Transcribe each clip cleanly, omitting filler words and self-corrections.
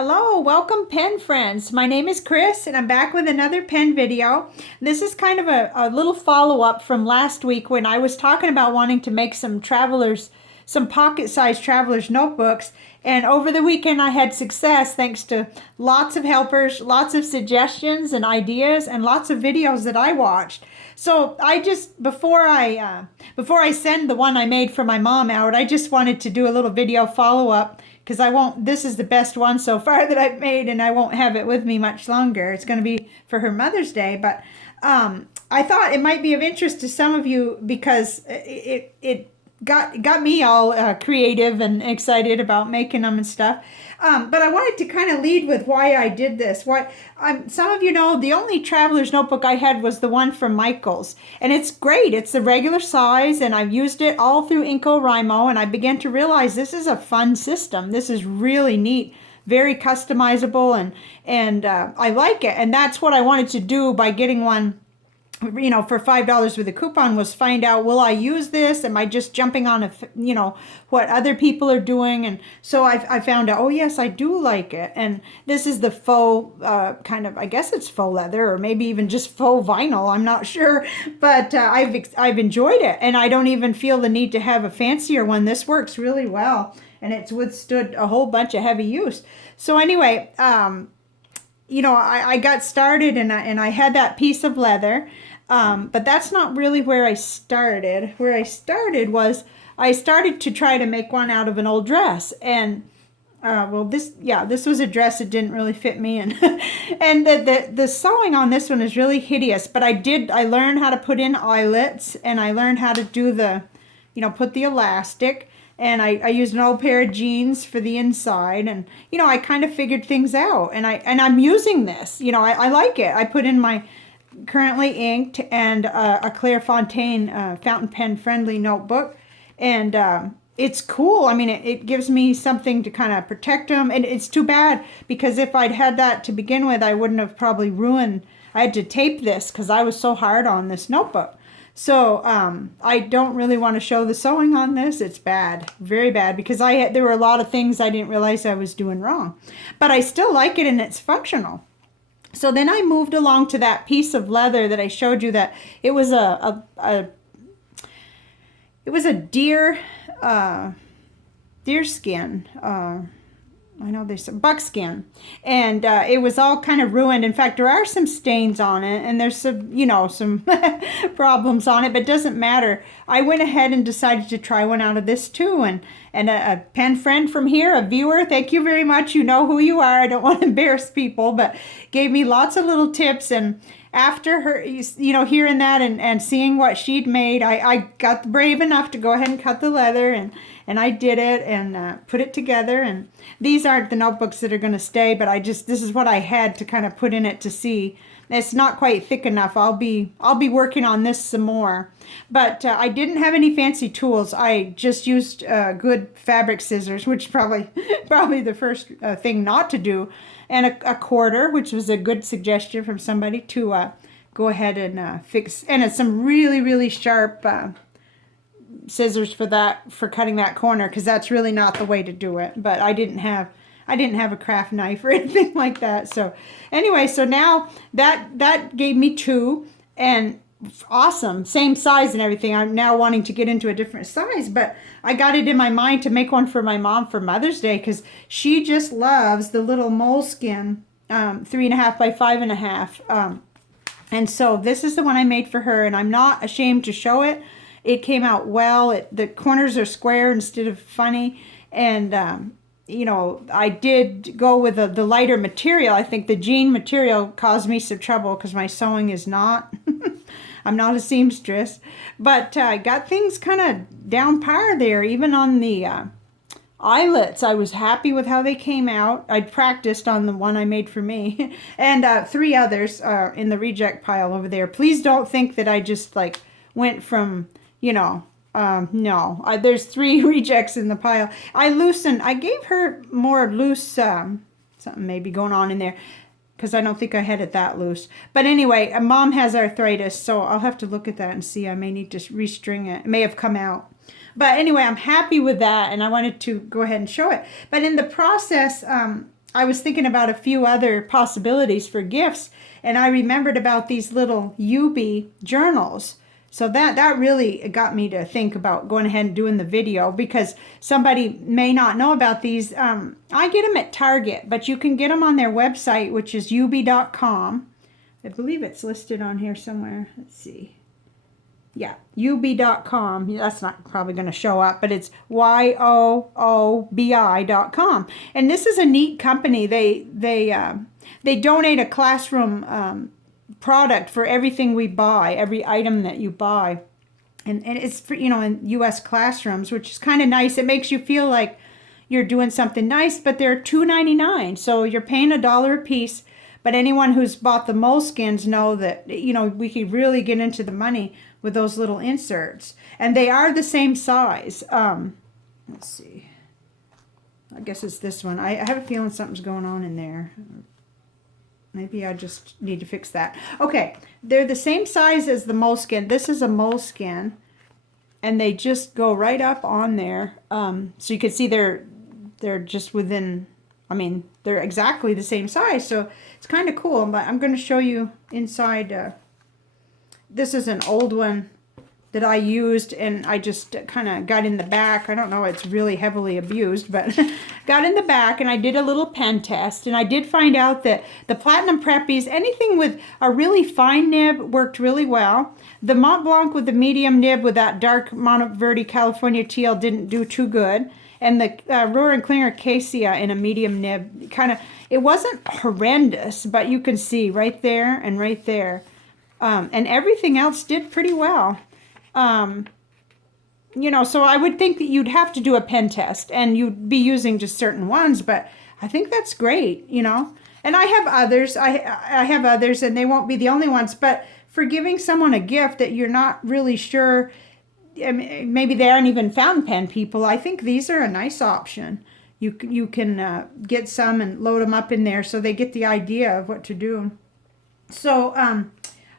Hello, welcome pen friends. My name is Chris and I'm back with another pen video. This is kind of a little follow-up from last week when I was talking about wanting to make some pocket-sized traveler's notebooks. And over the weekend I had success thanks to lots of helpers, lots of suggestions and ideas, and lots of videos that I watched. So I just, before I send the one I made for my mom out, I just wanted to do a little video follow-up because this is the best one so far that I've made, and I won't have it with me much longer. It's going to be for her Mother's Day, but I thought it might be of interest to some of you because it got me all creative and excited about making them and stuff. But I wanted to kind of lead with why I did this. Some of you know the only traveler's notebook I had was the one from Michaels. And it's great. It's the regular size, and I've used it all through NaCoWriMo, and I began to realize this is a fun system. This is really neat, very customizable, and I like it. And that's what I wanted to do by getting one, you know, for $5 with a coupon, was find out, will I use this? Am I just jumping on what other people are doing? And so I found out, oh yes, I do like it. And this is the faux kind of, I guess it's faux leather, or maybe even just faux vinyl, I'm not sure, but I've enjoyed it, and I don't even feel the need to have a fancier one. This works really well, and it's withstood a whole bunch of heavy use. So anyway, you know, I got started, and I had that piece of leather, but that's not really where I started. Where I started was I started to try to make one out of an old dress, and well, this was a dress that didn't really fit me, and and the sewing on this one is really hideous. But I learned how to put in eyelets, and I learned how to do put the elastic. And I used an old pair of jeans for the inside, and I kind of figured things out, and I'm using this. I like it. I put in my currently inked and a Clairefontaine fountain pen friendly notebook, and it's cool. I mean, it gives me something to kind of protect them, and it's too bad because if I'd had that to begin with, I wouldn't have probably ruined. I had to tape this because I was so hard on this notebook. So I don't really want to show the sewing on this. It's bad, very bad, because there were a lot of things I didn't realize I was doing wrong. But I still like it, and it's functional. So then I moved along to that piece of leather that I showed you, that it was a deer skin. I know there's some buckskin, and it was all kind of ruined. In fact, there are some stains on it, and there's some problems on it, but it doesn't matter. I went ahead and decided to try one out of this too, and a pen friend from here, a viewer, thank you very much. You know who you are. I don't want to embarrass people, but gave me lots of little tips, and after her, hearing that and seeing what she'd made, I got brave enough to go ahead and cut the leather, and I did it and put it together. And these aren't the notebooks that are going to stay, but this is what I had to kind of put in it to see. It's not quite thick enough. I'll be working on this some more. But I didn't have any fancy tools. I just used good fabric scissors, which probably the first thing not to do, and a quarter, which was a good suggestion from somebody to go ahead and fix. And it's some really, really sharp scissors for cutting that corner, because that's really not the way to do it. But I didn't have a craft knife or anything like that. So anyway, so now that gave me two, and awesome, same size and everything. I'm now wanting to get into a different size, but I got it in my mind to make one for my mom for Mother's Day, because she just loves the little moleskin 3.5 by 5.5. And so this is the one I made for her, and I'm not ashamed to show it. It came out well. The corners are square instead of funny, and I did go with the lighter material. I think the jean material caused me some trouble because my sewing is not. I'm not a seamstress, but I got things kind of down par there. Even on the eyelets, I was happy with how they came out. I practiced on the one I made for me, and 3 others in the reject pile over there. Please don't think that I just went from no. There's 3 rejects in the pile. I gave her more loose, something maybe going on in there, because I don't think I had it that loose. But anyway, Mom has arthritis, so I'll have to look at that and see. I may need to restring it. It may have come out. But anyway, I'm happy with that, and I wanted to go ahead and show it. But in the process, I was thinking about a few other possibilities for gifts, and I remembered about these little Yoobi journals. So that really got me to think about going ahead and doing the video, because somebody may not know about these. I get them at Target, but you can get them on their website, which is yoobi.com. I believe it's listed on here somewhere. Let's see. Yeah, yoobi.com. That's not probably going to show up, but it's YOOBI.com. And this is a neat company. They donate a classroom product for everything we buy, every item that you buy. And it's for, in U.S. classrooms, which is kind of nice. It makes you feel like you're doing something nice, but they're $2.99. So you're paying $1 a piece. But anyone who's bought the moleskins know that, we could really get into the money with those little inserts. And they are the same size. Let's see. I guess it's this one. I have a feeling something's going on in there. Maybe I just need to fix that. Okay, they're the same size as the moleskin. This is a moleskin, and they just go right up on there. So you can see they're just within, they're exactly the same size. So it's kind of cool. But I'm going to show you inside. This is an old one that I used, and I just kind of got in the back. I don't know, it's really heavily abused, but got in the back, and I did a little pen test, and I did find out that the Platinum Preppies, anything with a really fine nib worked really well. The Mont Blanc with the medium nib with that dark Monteverde California teal didn't do too good. And the Rohr and Klinger Cassia in a medium nib, it wasn't horrendous, but you can see right there and right there. And everything else did pretty well. So I would think that you'd have to do a pen test, and you'd be using just certain ones, but I think that's great, And I have others. I have others, and they won't be the only ones, but for giving someone a gift that you're not really sure, maybe they aren't even fountain pen people, I think these are a nice option. You can get some and load them up in there so they get the idea of what to do. So,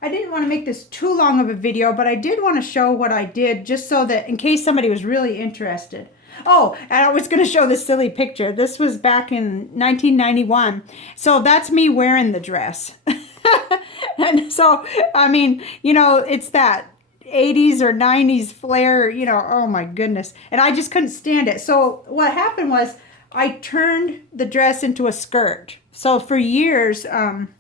I didn't want to make this too long of a video, but I did want to show what I did, just so that in case somebody was really interested. Oh, and I was going to show this silly picture. This was back in 1991. So that's me wearing the dress. And so, it's that 80s or 90s flair, oh my goodness. And I just couldn't stand it. So what happened was I turned the dress into a skirt. So for years,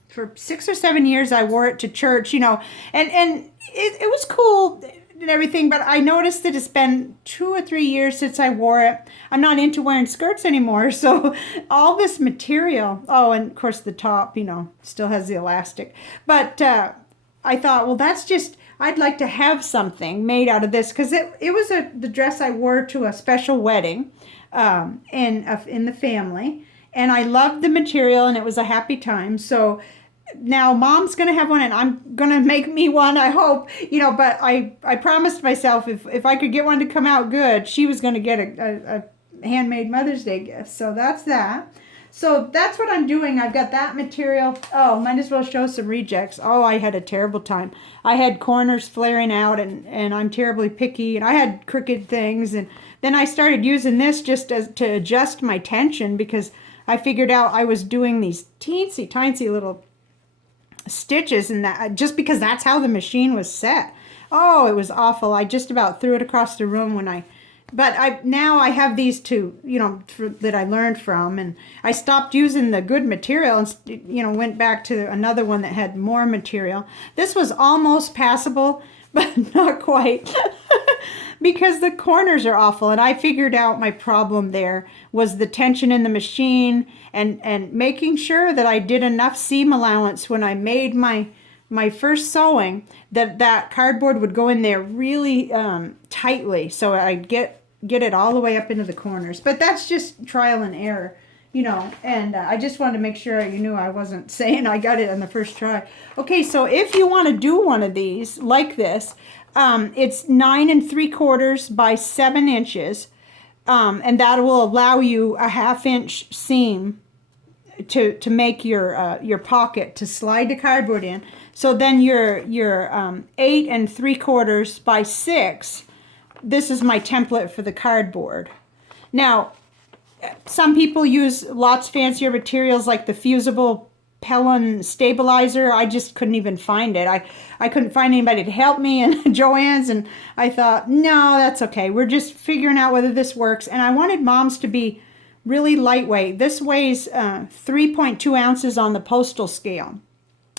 for 6 or 7 years, I wore it to church, and it was cool and everything, but I noticed that it's been 2 or 3 years since I wore it. I'm not into wearing skirts anymore, so all this material, oh, and of course the top, still has the elastic, but I thought, well, that's just, I'd like to have something made out of this, because it was the dress I wore to a special wedding in the family, and I loved the material, and it was a happy time. So now Mom's going to have one, and I'm going to make me one, I hope, but I promised myself if I could get one to come out good, she was going to get a handmade Mother's Day gift. So that's that. So that's what I'm doing. I've got that material. Oh, might as well show some rejects. Oh, I had a terrible time. I had corners flaring out, and I'm terribly picky, and I had crooked things, and then I started using this just to adjust my tension, because I figured out I was doing these teensy little stitches, and that just because that's how the machine was set. Oh, it was awful. I just about threw it across the room but now I have these two, that I learned from, and I stopped using the good material and, went back to another one that had more material. This was almost passable, but not quite, because the corners are awful, and I figured out my problem there was the tension in the machine, and making sure that I did enough seam allowance when I made my first sewing, that cardboard would go in there really tightly, so I'd get it all the way up into the corners. But that's just trial and error, and I just wanted to make sure you knew I wasn't saying I got it on the first try. Okay, so if you want to do one of these like this, it's 9 3/4 by 7 inches, and that will allow you a 1/2 inch seam to make your pocket to slide the cardboard in. So then your 8 3/4 by 6. This is my template for the cardboard. Now, Some people use lots fancier materials like the fusable Pellon Stabilizer. I just couldn't even find it. I couldn't find anybody to help me in Joann's, and I thought, no, that's okay. We're just figuring out whether this works. And I wanted Mom's to be really lightweight. This weighs 3.2 ounces on the postal scale.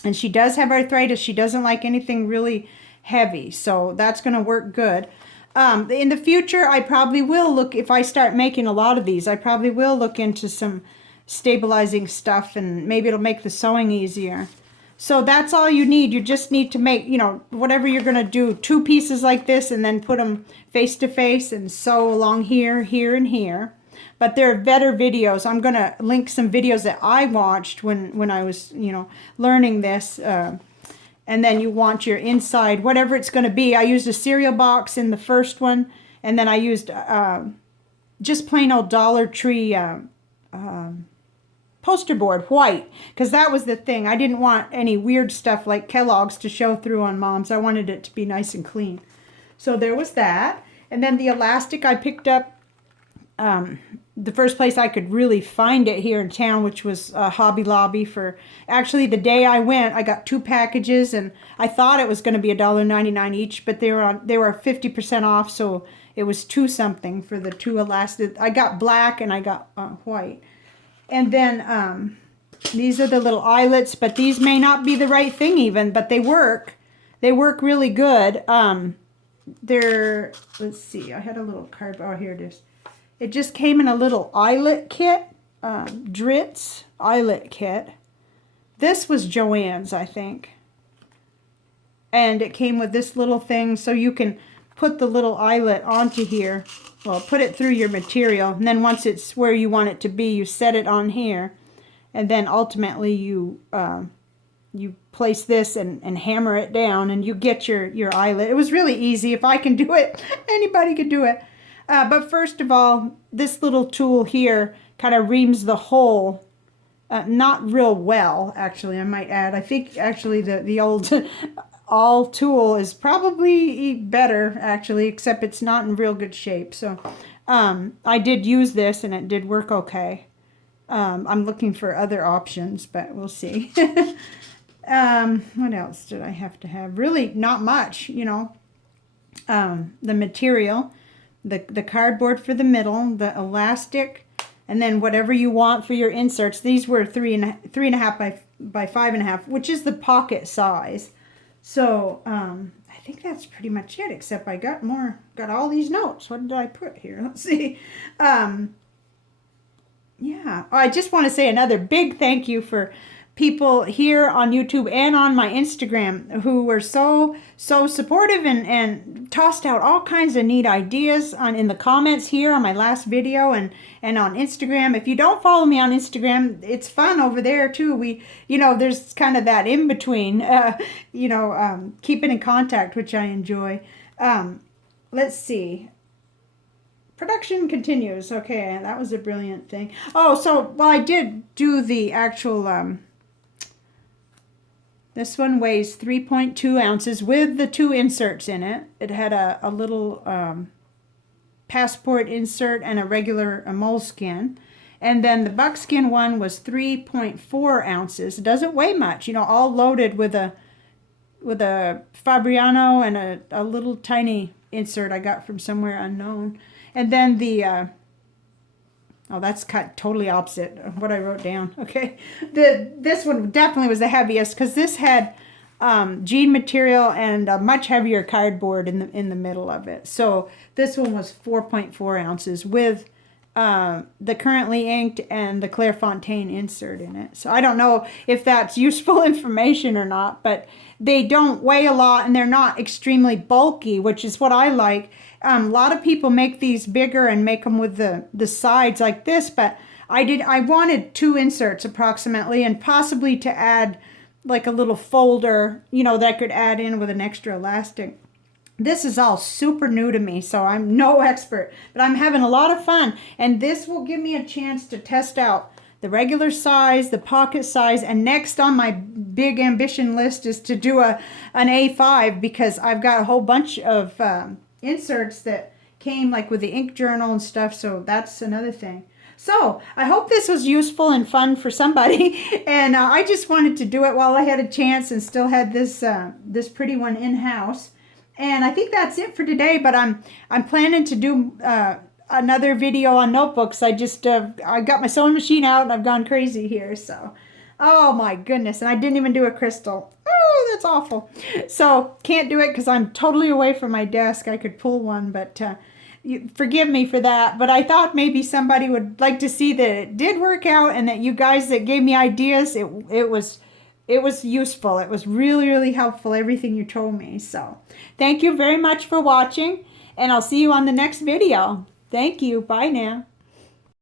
And she does have arthritis. She doesn't like anything really heavy. So that's going to work good. In the future, I probably will look, if I start making a lot of these, I probably will look into some stabilizing stuff, and maybe it'll make the sewing easier. So that's all you need. You just need to make, you know, whatever you're going to do, 2 pieces like this, and then put them face to face and sew along here, here, and here. But there are better videos. I'm going to link some videos that I watched when I was, you know, learning this. And then you want your inside, whatever it's going to be. I used a cereal box in the first one. And then I used just plain old Dollar Tree poster board, white. Because that was the thing. I didn't want any weird stuff like Kellogg's to show through on Mom's. I wanted it to be nice and clean. So there was that. And then the elastic I picked up. The first place I could really find it here in town, which was Hobby Lobby. For actually the day I went, I got 2 packages, and I thought it was going to be $1.99 each, but they were 50% off, so it was 2 something for the 2 elastic. I got black and I got white, and then these are the little eyelets, but these may not be the right thing even, but they work. They work really good. They're, let's see, I had a little card. Oh, here it is. It just came in a little eyelet kit, Dritz eyelet kit. This was Joann's, I think. And it came with this little thing, so you can put the little eyelet onto here. Well, put it through your material, and then once it's where you want it to be, you set it on here. And then ultimately you place this and hammer it down, and you get your eyelet. It was really easy. If I can do it, anybody could do it. But first of all, this little tool here kind of reams the hole. Not real well, actually, I might add. I think actually the old all tool is probably better, actually, except it's not in real good shape. So I did use this, and it did work okay. I'm looking for other options, but we'll see. What else did I have to have? Really not much, you know. The material. The cardboard for the middle, the elastic, and then whatever you want for your inserts. These were 3.5 by 5.5, which is the pocket size. So I think that's pretty much it, except I got all these notes. What did I put here? Let's see. Yeah, I just want to say another big thank you for people here on YouTube and on my Instagram who were so supportive and tossed out all kinds of neat ideas in the comments here on my last video and on Instagram. If you don't follow me on Instagram, it's fun over there too. We, you know, there's kind of that in between, keeping in contact, which I enjoy. Let's see. Production continues. Okay, that was a brilliant thing. Oh, so, well, I did do the actual, this one weighs 3.2 ounces with the 2 inserts in it. It had a little passport insert and a regular moleskin. And then the buckskin one was 3.4 ounces. It doesn't weigh much, you know, all loaded with a Fabriano and a little tiny insert I got from somewhere unknown. And then the, oh, that's cut totally opposite of what I wrote down. Okay, this one definitely was the heaviest because this had jean material and a much heavier cardboard in the middle of it. So this one was 4.4 ounces with the currently inked and the Clairefontaine insert in it. So I don't know if that's useful information or not, but they don't weigh a lot and they're not extremely bulky, which is what I like. A lot of people make these bigger and make them with the sides like this, but I wanted 2 inserts approximately, and possibly to add like a little folder, you know, that I could add in with an extra elastic. This is all super new to me, so I'm no expert, but I'm having a lot of fun, and this will give me a chance to test out the regular size, the pocket size, and next on my big ambition list is to do an A5, because I've got a whole bunch of inserts that came like with the ink journal and stuff, so that's another thing. So I hope this was useful and fun for somebody. And I just wanted to do it while I had a chance and still had this this pretty one in house. And I think that's it for today. But I'm planning to do another video on notebooks. I just I got my sewing machine out and I've gone crazy here. So, oh my goodness! And I didn't even do a crystal. Oh, that's awful. So can't do it because I'm totally away from my desk. I could pull one, but. Forgive me for that, but I thought maybe somebody would like to see that it did work out and that you guys that gave me ideas, it was useful. It was really helpful, everything you told me. So thank you very much for watching, and I'll see you on the next video. Thank you. Bye now.